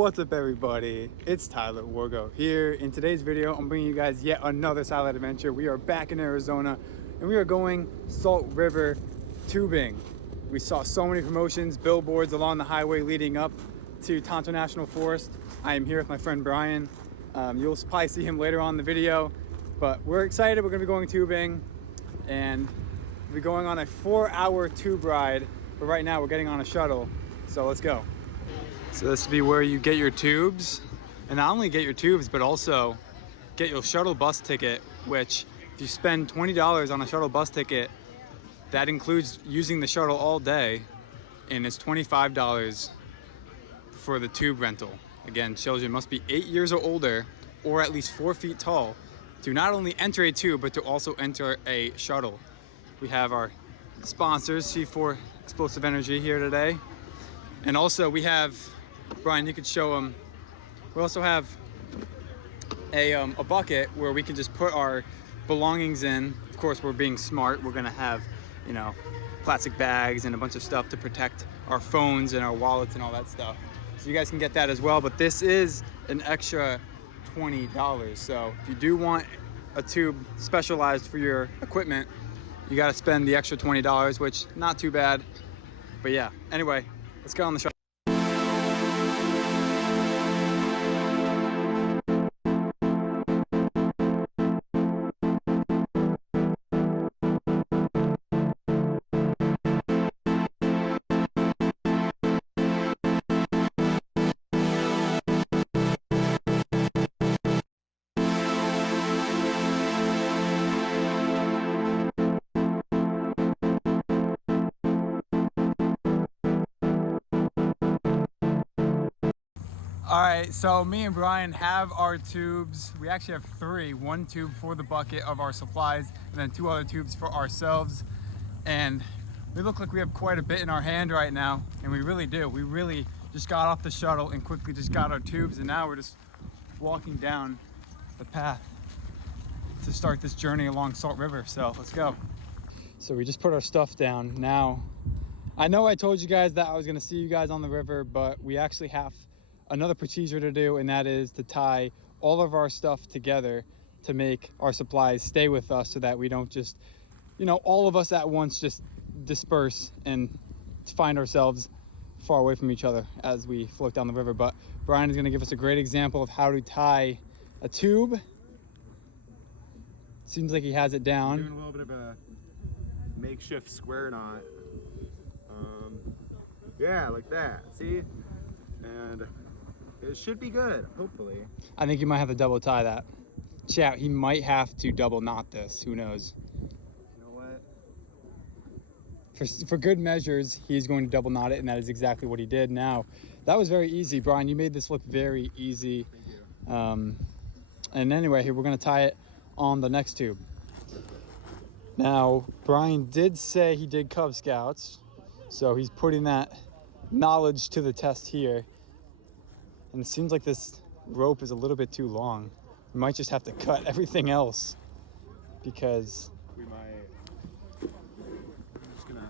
What's up, everybody? It's Tyler Wargo here. In today's video, I'm bringing you guys yet another Sideline adventure. We are back in Arizona and we are going Salt River tubing. We saw so many promotions, billboards along the highway leading up to Tonto National Forest. I am here with my friend Brian. You'll probably see him later on in the video, but we're excited. We're gonna be going tubing and we'll be going on a 4-hour tube ride, but right now we're getting on a shuttle, so let's go. So this will be where you get your tubes, and not only get your tubes, but also get your shuttle bus ticket, which if you spend $20 on a shuttle bus ticket, that includes using the shuttle all day, and it's $25 for the tube rental. Again, children must be 8 years or older, or at least 4 feet tall, to not only enter a tube, but to also enter a shuttle. We have our sponsors, C4 Explosive Energy, here today. And also we have, Brian, you could show them, we also have a bucket where we can just put our belongings in. Of course, we're being smart. We're gonna have, you know, plastic bags and a bunch of stuff to protect our phones and our wallets and all that stuff. So you guys can get that as well, but this is an extra $20. So if you do want a tube specialized for your equipment, you gotta spend the extra $20, which not too bad. But yeah, anyway, let's go on the shuttle. All right, so me and Brian have our tubes. We actually have 3. 1 tube for the bucket of our supplies, and then 2 other tubes for ourselves. And we look like we have quite a bit in our hand right now, and we really do. We really just got off the shuttle and quickly just got our tubes, and now we're just walking down the path to start this journey along Salt River. So let's go. So we just put our stuff down. Now, I know I told you guys that I was gonna see you guys on the river, but we actually have another procedure to do, and that is to tie all of our stuff together to make our supplies stay with us so that we don't just, you know, all of us at once just disperse and find ourselves far away from each other as we float down the river. But Brian is going to give us a great example of how to tie a tube. Seems like he has it down. Doing a little bit of a makeshift square knot. Yeah, like that. See? And it should be good, hopefully. I think you might have to double tie that. Chat, he might have to double knot this. Who knows? You know what? For good measures, he's going to double knot it, and that is exactly what he did. Now, that was very easy, Brian. You made this look very easy. Thank you. And anyway, here we're going to tie it on the next tube. Now, Brian did say he did Cub Scouts, so he's putting that knowledge to the test here. And it seems like this rope is a little bit too long. We might just have to cut everything else because We might. I'm just gonna.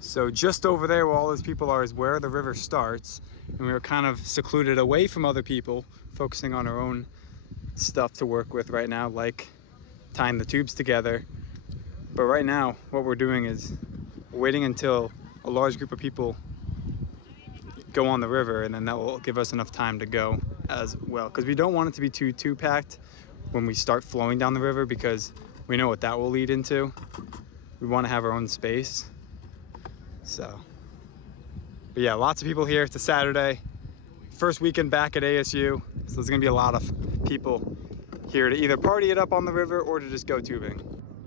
So just over there where all those people are is where the river starts, and we were kind of secluded away from other people, focusing on our own stuff to work with right now, like tying the tubes together. But right now what we're doing is waiting until a large group of people go on the river, and then that will give us enough time to go as well, because we don't want it to be too packed when we start flowing down the river, because we know what that will lead into. We want to have our own space. So, but yeah, lots of people here. It's a Saturday, first weekend back at ASU, so there's gonna be a lot of people here to either party it up on the river or to just go tubing.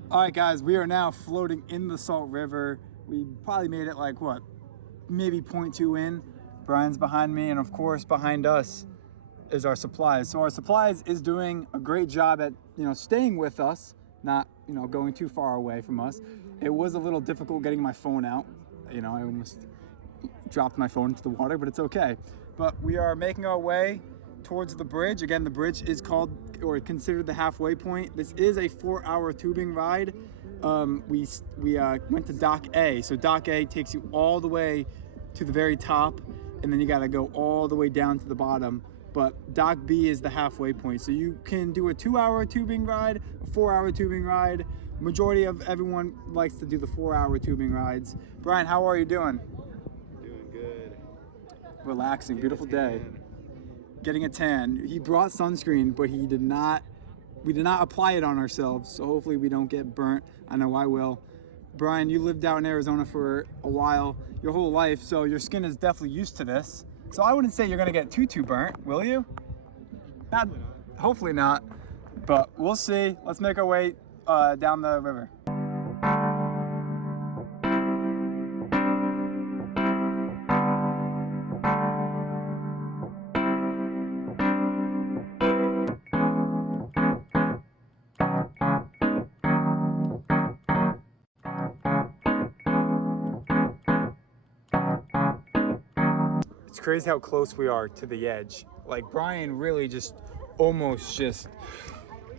All right, guys, we are now floating in the Salt River. We probably made it like, what, maybe 0.2 in. Brian's behind me, and of course behind us is our supplies. So our supplies is doing a great job at, you know, staying with us, not, you know, going too far away from us. It was a little difficult getting my phone out. You know, I almost dropped my phone into the water, but it's okay. But we are making our way towards the bridge. Again, the bridge is called or considered the halfway point. This is a 4-hour tubing ride. We went to Dock A. So Dock A takes you all the way to the very top, and then you got to go all the way down to the bottom. But Dock B is the halfway point. So you can do a 2-hour tubing ride, a 4-hour tubing ride. Majority of everyone likes to do the 4-hour tubing rides. Brian, how are you doing? Doing good. Relaxing, beautiful day. Getting a tan. He brought sunscreen, but we did not apply it on ourselves, so hopefully we don't get burnt. I know I will. Brian, you lived out in Arizona for a while, your whole life, so your skin is definitely used to this. So I wouldn't say you're gonna get too burnt, will you? Hopefully not, but we'll see. Let's make our way down the river. It's crazy how close we are to the edge. Like Brian really almost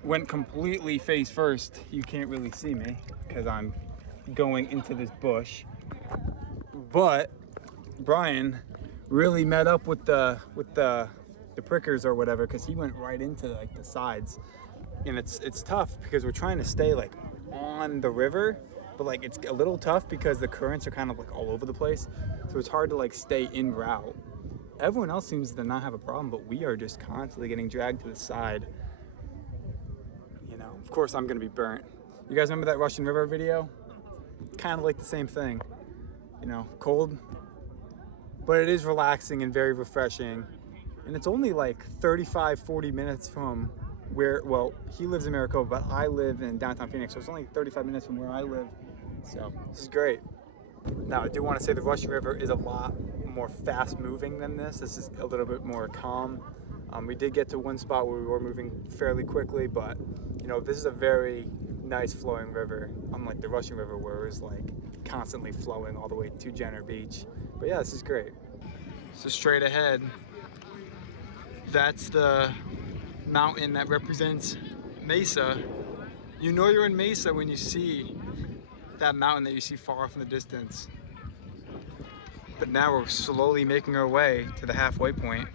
went completely face first. You can't really see me because I'm going into this bush. But Brian really met up with the prickers or whatever, because he went right into like the sides. And it's tough because we're trying to stay like on the river, but like it's a little tough because the currents are kind of like all over the place. So it's hard to like stay in route. Everyone else seems to not have a problem, but we are just constantly getting dragged to the side. You know, of course I'm gonna be burnt. You guys remember that Russian River video? Kind of like the same thing. You know, cold, but it is relaxing and very refreshing. And it's only like 35, 40 minutes from where, well, he lives in Maricopa, but I live in downtown Phoenix, so it's only 35 minutes from where I live. So this is great. Now, I do want to say the Russian River is a lot more fast moving than this. This is a little bit more calm. We did get to one spot where we were moving fairly quickly, but you know, this is a very nice flowing river, unlike the Russian River where it was like constantly flowing all the way to Jenner Beach. But yeah, this is great. So straight ahead, that's the mountain that represents Mesa. You know you're in Mesa when you see that mountain that you see far off in the distance. But now we're slowly making our way to the halfway point.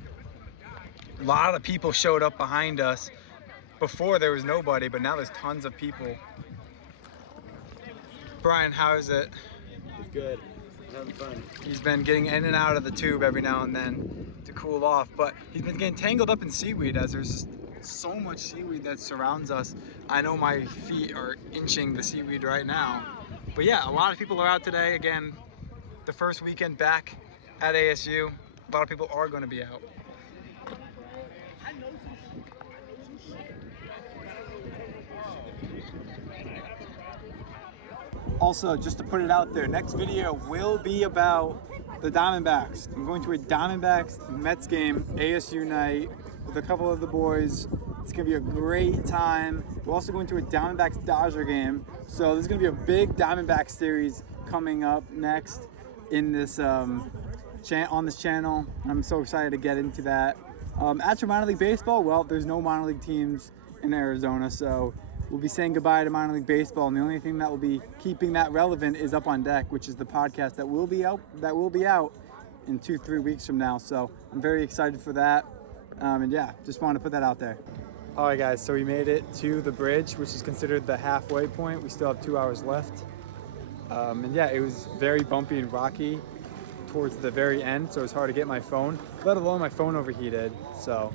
A lot of people showed up behind us. Before there was nobody, but now there's tons of people. Brian, how is it? It's good. I'm having fun. He's been getting in and out of the tube every now and then to cool off, but he's been getting tangled up in seaweed as there's just so much seaweed that surrounds us. I know my feet are inching the seaweed right now. But yeah, a lot of people are out today. Again, the first weekend back at ASU, a lot of people are going to be out. Also, just to put it out there, next video will be about the Diamondbacks. I'm going to a Diamondbacks Mets game, ASU night, with a couple of the boys. It's gonna be a great time. We're also going to a Diamondbacks Dodger game. So there's gonna be a big Diamondbacks series coming up next in this on this channel. I'm so excited to get into that. As for minor league baseball, well, there's no minor league teams in Arizona, so we'll be saying goodbye to minor league baseball, and the only thing that will be keeping that relevant is Up on Deck, which is the podcast that will be out in 2-3 weeks from now. So I'm very excited for that. And yeah, just wanted to put that out there. All right, guys, so we made it to the bridge, which is considered the halfway point. We still have 2 hours left. And yeah, it was very bumpy and rocky towards the very end, so it was hard to get my phone, let alone my phone overheated. So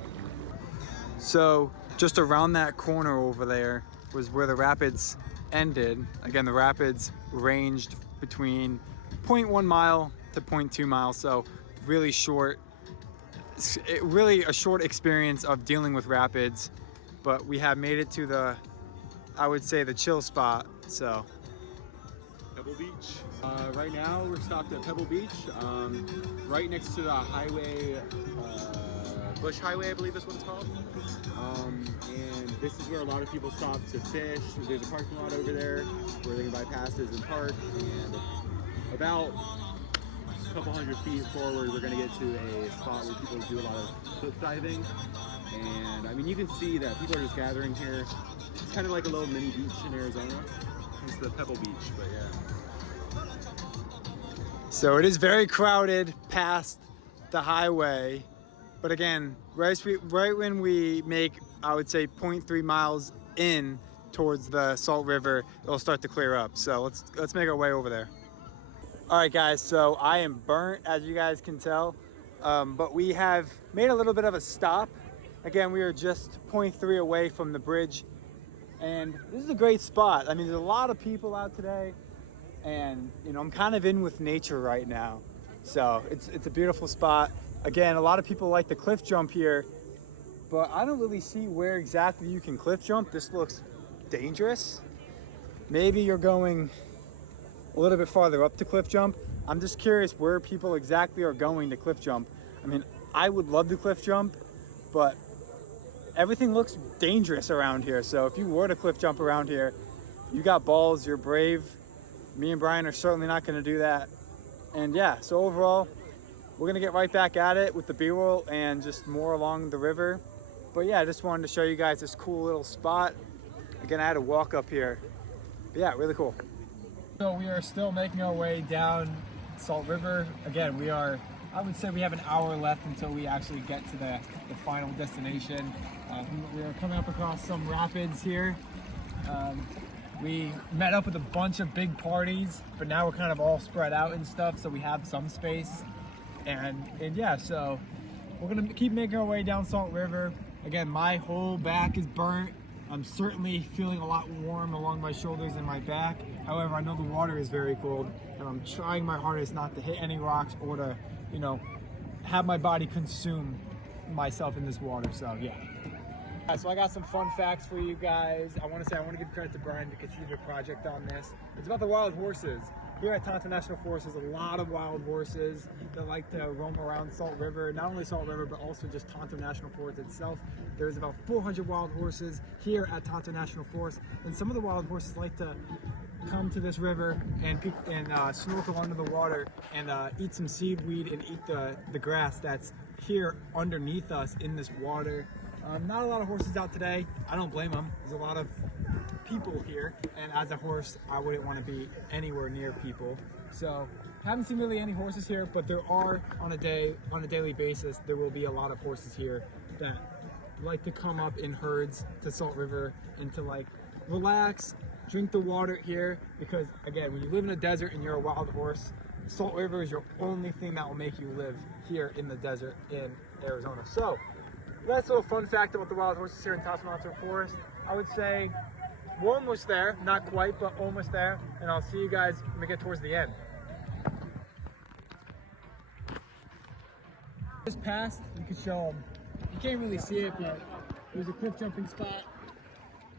just around that corner over there was where the rapids ended. Again, the rapids ranged between 0.1 mile to 0.2 miles, so really short. Really a short experience of dealing with rapids, but we have made it to the, I would say, the chill spot. So Pebble Beach. Right now we're stopped at Pebble Beach, right next to the highway, Bush Highway, I believe this one's called. And this is where a lot of people stop to fish. There's a parking lot over there where they can buy passes and park. And about couple hundred feet forward, we're gonna get to a spot where people do a lot of cliff diving. And I mean, you can see that people are just gathering here. It's kind of like a little mini beach in Arizona. It's the Pebble Beach, but yeah. So it is very crowded past the highway. But again, right when we make, I would say 0.3 miles in towards the Salt River, it'll start to clear up. So let's make our way over there. All right, guys, so I am burnt, as you guys can tell, but we have made a little bit of a stop. Again, we are just 0.3 away from the bridge, and this is a great spot. I mean, there's a lot of people out today, and you know, I'm kind of in with nature right now. So it's a beautiful spot. Again, a lot of people like to cliff jump here, but I don't really see where exactly you can cliff jump. This looks dangerous. Maybe you're going a little bit farther up to cliff jump. I'm just curious where people exactly are going to cliff jump. I mean, I would love to cliff jump, but everything looks dangerous around here. So if you were to cliff jump around here, you got balls, you're brave. Me and Brian are certainly not gonna do that. And yeah, so overall, we're gonna get right back at it with the B-roll and just more along the river. But yeah, I just wanted to show you guys this cool little spot. Again, I had to walk up here. But yeah, really cool. So we are still making our way down Salt River. Again, I would say we have an hour left until we actually get to the final destination. We are coming up across some rapids here. We met up with a bunch of big parties, but now we're kind of all spread out and stuff, so we have some space. And yeah, so we're gonna keep making our way down Salt River. Again, my whole back is burnt. I'm certainly feeling a lot warm along my shoulders and my back. However, I know the water is very cold, and I'm trying my hardest not to hit any rocks or to, you know, have my body consume myself in this water. So yeah. So I got some fun facts for you guys. I want to give credit to Brian because he did a project on this. It's about the wild horses. Here at Tonto National Forest, there's a lot of wild horses that like to roam around Salt River. Not only Salt River, but also just Tonto National Forest itself. There's about 400 wild horses here at Tonto National Forest, and some of the wild horses like to come to this river and snorkel under the water and eat some seaweed and eat the grass that's here underneath us in this water. Not a lot of horses out today. I don't blame them. There's a lot of people here, and as a horse, I wouldn't want to be anywhere near people. So haven't seen really any horses here, but there are on a daily basis, there will be a lot of horses here that like to come up in herds to Salt River and to like relax, drink the water here, because again, when you live in a desert and you're a wild horse, Salt River is your only thing that will make you live here in the desert in Arizona. So that's a little fun fact about the wild horses here in Tonto National Forest. I would say we're almost there, not quite, but almost there, and I'll see you guys when we get towards the end. Just past, you can show them. You can't really see it, but there's a cliff jumping spot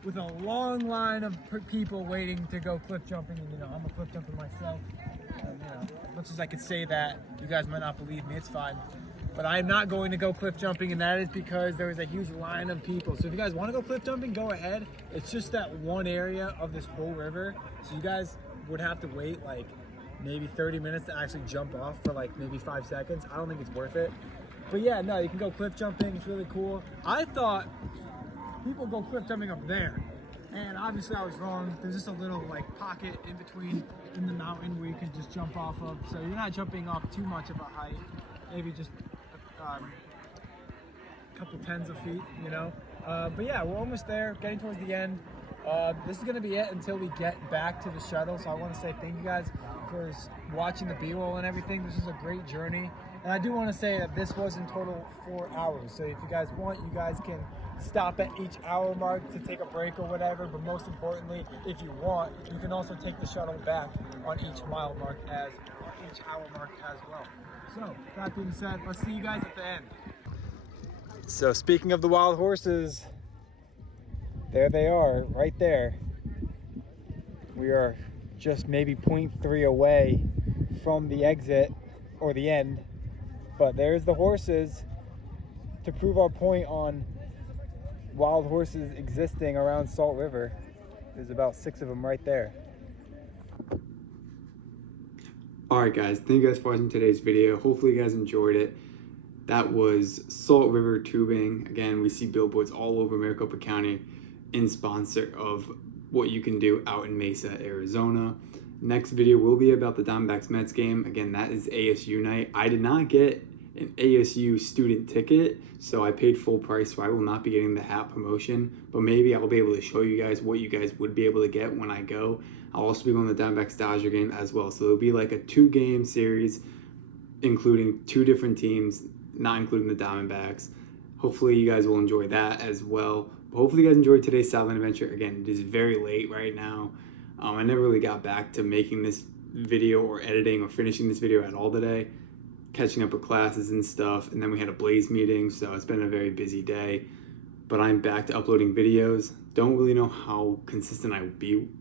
with a long line of people waiting to go cliff jumping, and you know, I'm a cliff jumper myself. And, you know, as much as I could say that, you guys might not believe me, it's fine. But I am not going to go cliff jumping, and that is because there is a huge line of people. So if you guys want to go cliff jumping, go ahead. It's just that one area of this whole river. So you guys would have to wait like maybe 30 minutes to actually jump off for like maybe 5 seconds. I don't think it's worth it. But yeah, no, you can go cliff jumping. It's really cool. I thought people go cliff jumping up there, and obviously I was wrong. There's just a little like pocket in between in the mountain where you can just jump off of. So you're not jumping off too much of a height. Maybe just a couple tens of feet, you know. But yeah, we're almost there, getting towards the end. This is going to be it until we get back to the shuttle. So I want to say thank you guys for watching the B-roll and everything. This is a great journey. And I do want to say that this was in total 4 hours. So if you guys want, you guys can stop at each hour mark to take a break or whatever. But most importantly, if you want, you can also take the shuttle back on each hour mark as well. So that being said, let's see you guys at the end. So speaking of the wild horses, there they are, right there. We are just maybe 0.3 away from the exit or the end, but there's the horses to prove our point on wild horses existing around Salt River. There's about 6 of them right there. Alright guys, thank you guys for watching today's video. Hopefully you guys enjoyed it. That was Salt River Tubing. Again, we see billboards all over Maricopa County in sponsor of what you can do out in Mesa, Arizona. Next video will be about the Diamondbacks Mets game. Again, that is ASU night. I did not get an ASU student ticket, so I paid full price, so I will not be getting the hat promotion, but maybe I'll be able to show you guys what you guys would be able to get when I go. I'll also be going to the Diamondbacks Dodger game as well, so it'll be like a 2-game series including 2 different teams, not including the Diamondbacks. Hopefully you guys will enjoy that as well. But hopefully you guys enjoyed today's Sideline adventure. Again, it is very late right now. I never really got back to making this video or editing or finishing this video at all today, catching up with classes and stuff, and then we had a Blaze meeting, so it's been a very busy day. But I'm back to uploading videos. Don't really know how consistent I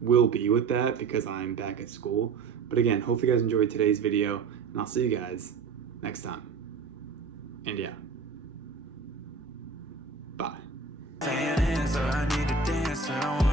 will be with that because I'm back at school. But again, hopefully you guys enjoyed today's video, and I'll see you guys next time. And yeah, bye. I need to dance.